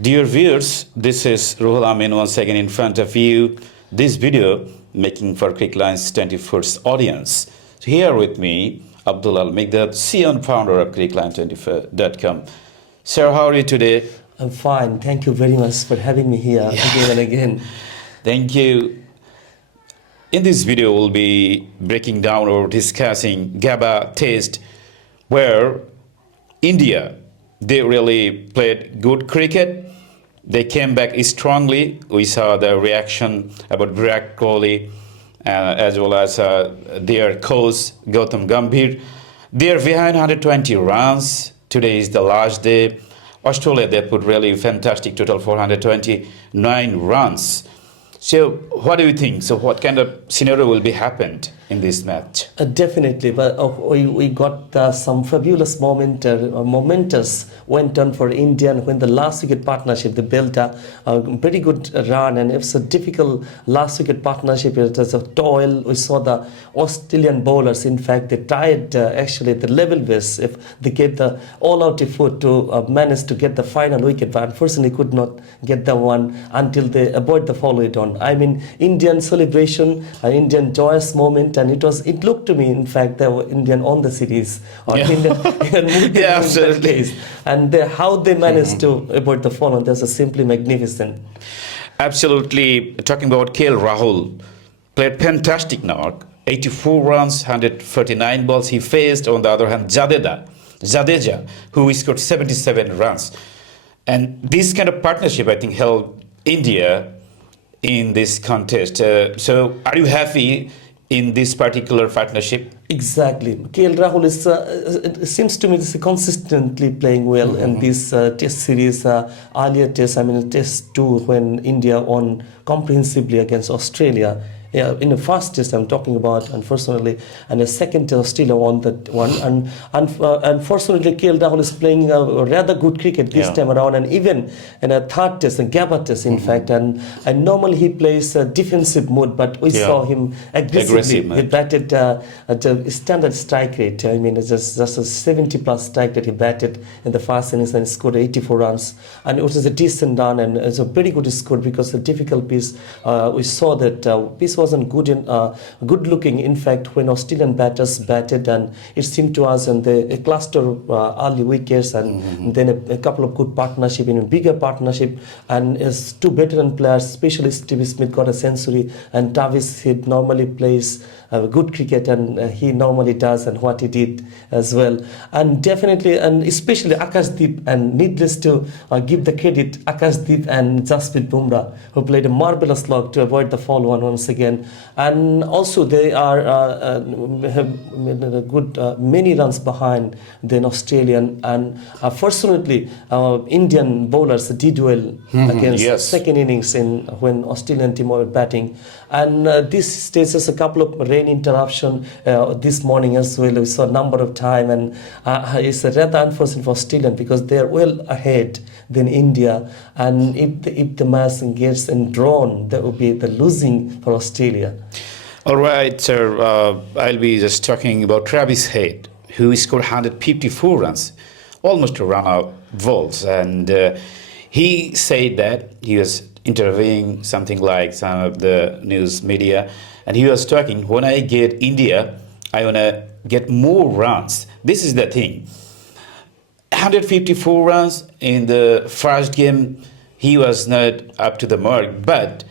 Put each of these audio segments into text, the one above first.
Dear viewers, this is Ruhul Amin once again in front of you. This video making for Crickline's 21st audience. Here with me, Abdul Al Migdad, CEO and founder of Crickline24.com. Sir, how are you today? I'm fine. Thank you very much for having me here again and again. Thank you. In this video, we'll be breaking down or discussing Gabba test, where India, they really played good cricket. They came back strongly. We saw the reaction about Virat Kohli as well as their coach Gautam Gambhir. They are behind 120 runs. Today is the last day. Australia, they put really fantastic total 429 runs. So what do you think? So what kind of scenario will be happened in this match? Definitely, but we got some fabulous momentous went on for India, and when the last wicket partnership, they built a pretty good run, and it was a difficult last wicket partnership. It was a toil. We saw the Australian bowlers, in fact, they tried actually the level base if they gave the all-out effort to manage to get the final wicket, but unfortunately could not get the one until they avoid the follow it on. I mean, Indian celebration, an Indian joyous moment, and it looked to me, in fact, they were Indian on the series, or Indian yeah, absolutely. And how they managed to avoid the follow, that's simply magnificent. Absolutely. Talking about KL Rahul, played fantastic knock, 84 runs, 149 balls he faced. On the other hand, Jadeja, who scored 77 runs. And this kind of partnership, I think, helped India in this contest. So are you happy in this particular partnership? Exactly. KL Rahul is, it seems to me, is consistently playing well in this test series. Earlier test, test 2, when India won comprehensively against Australia. Yeah, in the first test I'm talking about, unfortunately, and the second test still won that one. And unfortunately, KL Rahul is playing a rather good cricket this time around, and even in a third test, a Gabba test, in fact. And normally he plays a defensive mode, but we saw him aggressively. He batted at a standard strike rate. It's just a 70+ strike rate he batted in the first innings and scored 84 runs. And it was a decent run, and it's a very good score, because the difficult piece, we saw that piece wasn't good looking. In fact, when Australian batters batted, and it seemed to us, and they cluster early wickets, and then a couple of good partnership, in a bigger partnership, and as two veteran players, especially Steve Smith got a century, and Travis Head normally plays good cricket, and he normally does, and what he did as well. And definitely, and especially Akashdeep, and needless to give the credit, Akashdeep and Jasprit Bumrah, who played a marvelous slog to avoid the fall one once again. And also they are have a good many runs behind than Australian. And fortunately, Indian bowlers did well against second innings when Australian team were batting. And this stages a couple of rain interruption this morning as well. We saw a number of time, and it's rather unfortunate for Australia, because they are well ahead than India. And if the match gets drawn, that would be the losing for Australia. All right, sir. I'll be just talking about Travis Head, who scored 154 runs, almost a run out balls, and he said that he was interviewing something like some of the news media, and he was talking, when I get India, I want to get more runs. This is the thing. 154 runs in the first game, he was not up to the mark, but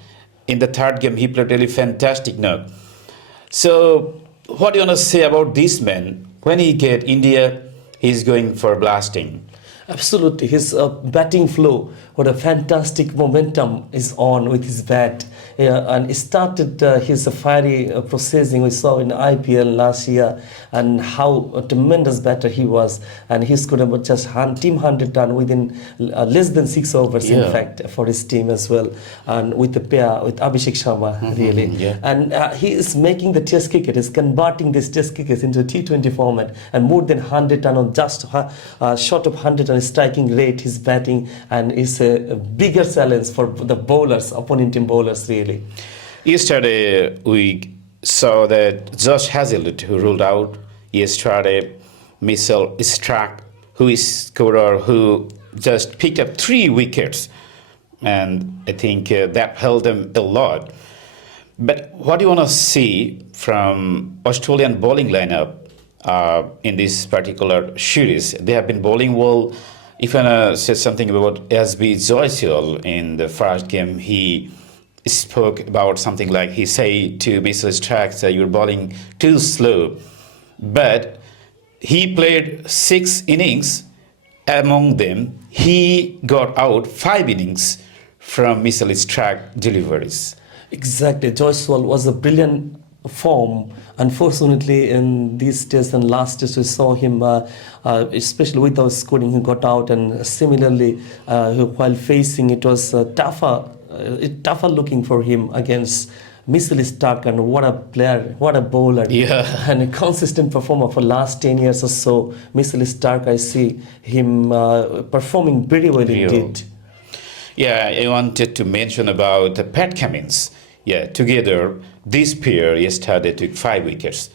in the third game, he played really fantastic knock. So what do you want to say about this man? When he get India, he's going for blasting. Absolutely. His batting flow, what a fantastic momentum is on with his bat. And he started his fiery processing we saw in IPL last year, and how a tremendous batter he was. And he scored about just team 100 run within less than 6 overs, in fact, for his team as well. And with the pair, with Abhishek Sharma, really. And he is making the test cricket, is converting this test cricket into a T20 format, and more than 100 run on just short of 100 run striking rate, his batting, and is a bigger challenge for the bowlers, opponent team bowlers, really. Yesterday, we saw that Josh Hazlewood, who ruled out yesterday, Mitchell Starc, who just picked up 3 wickets, and I think that helped them a lot. But what do you want to see from Australian bowling lineup in this particular series? They have been bowling well. If I say something about SB Joycel in the first game, he spoke about something like he said to Mr. Stark that you're bowling too slow. But he played 6 innings. Among them, he got out 5 innings from Mr. Stark deliveries. Exactly. Joycel was a brilliant form. Unfortunately, in these tests and last test, we saw him, especially without scoring, he got out. And similarly, while facing, it was tougher looking for him against Mitchell Stark. And what a player, what a bowler, Yeah. and a consistent performer for last 10 years or so. Mitchell Stark, I see him performing very well indeed. Yeah, I wanted to mention about Pat Cummins. Yeah, together, this pair yesterday took 5 wickets.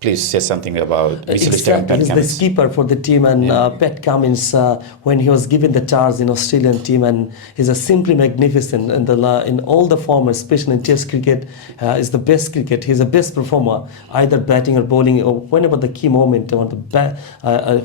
Please say something about Mr. Stark and Exactly, Pat he's the Cummins. skipper for the team, and Pat Cummins, when he was given the charge in Australian team, and he's a simply magnificent in all the formats, especially in Test cricket, is the best cricket. He's the best performer, either batting or bowling, or whenever the key moment, or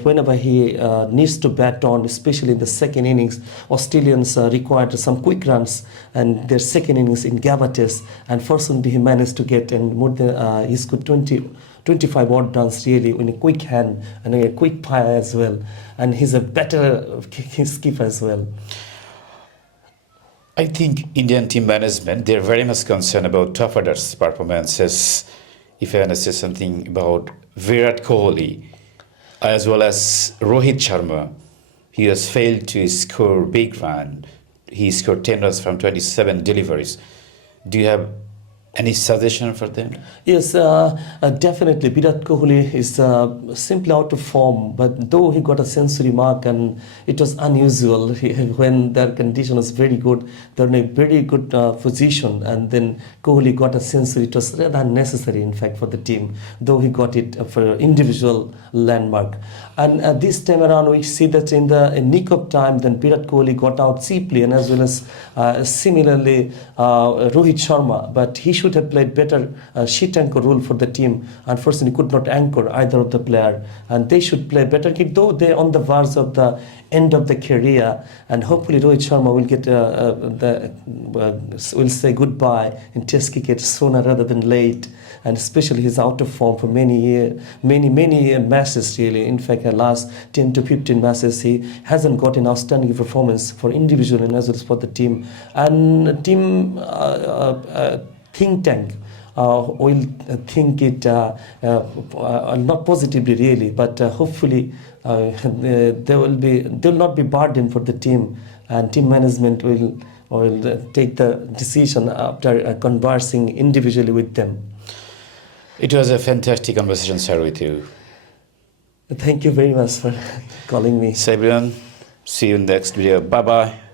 whenever he needs to bat on, especially in the second innings. Australians required some quick runs, and their second innings in Gabba Test, and fortunately he managed to get and more than he scored 25 odd runs really in a quick hand and a quick fire as well. And he's a better skipper as well. I think Indian team management, they're very much concerned about top orders performances. If I want to say something about Virat Kohli, as well as Rohit Sharma, he has failed to score big run. He scored 10 runs from 27 deliveries. Do you have any suggestion for them? Yes, definitely. Virat Kohli is simply out of form, but though he got a century mark and it was unusual when their condition was very good, they're in a very good position, and then Kohli got a century. It was rather unnecessary, in fact, for the team, though he got it for individual landmark. And this time around, we see that in the nick of time, then Virat Kohli got out cheaply, and as well as similarly Rohit Sharma, but he should have played better sheet anchor role for the team. Unfortunately, could not anchor either of the player, and they should play better, though they're on the verge of the end of the career, and hopefully Rohit Sharma will get will say goodbye in Test cricket sooner rather than late. And especially he's out of form for many matches really. In fact, the last 10 to 15 matches he hasn't got an outstanding performance for individual and as well as for the team. And team think tank will think it not positively really, but hopefully they will not be burdened for the team, and team management will take the decision after conversing individually with them. It was a fantastic conversation, sir, with you. Thank you very much for calling me. So everyone, see you in the next video. Bye-bye.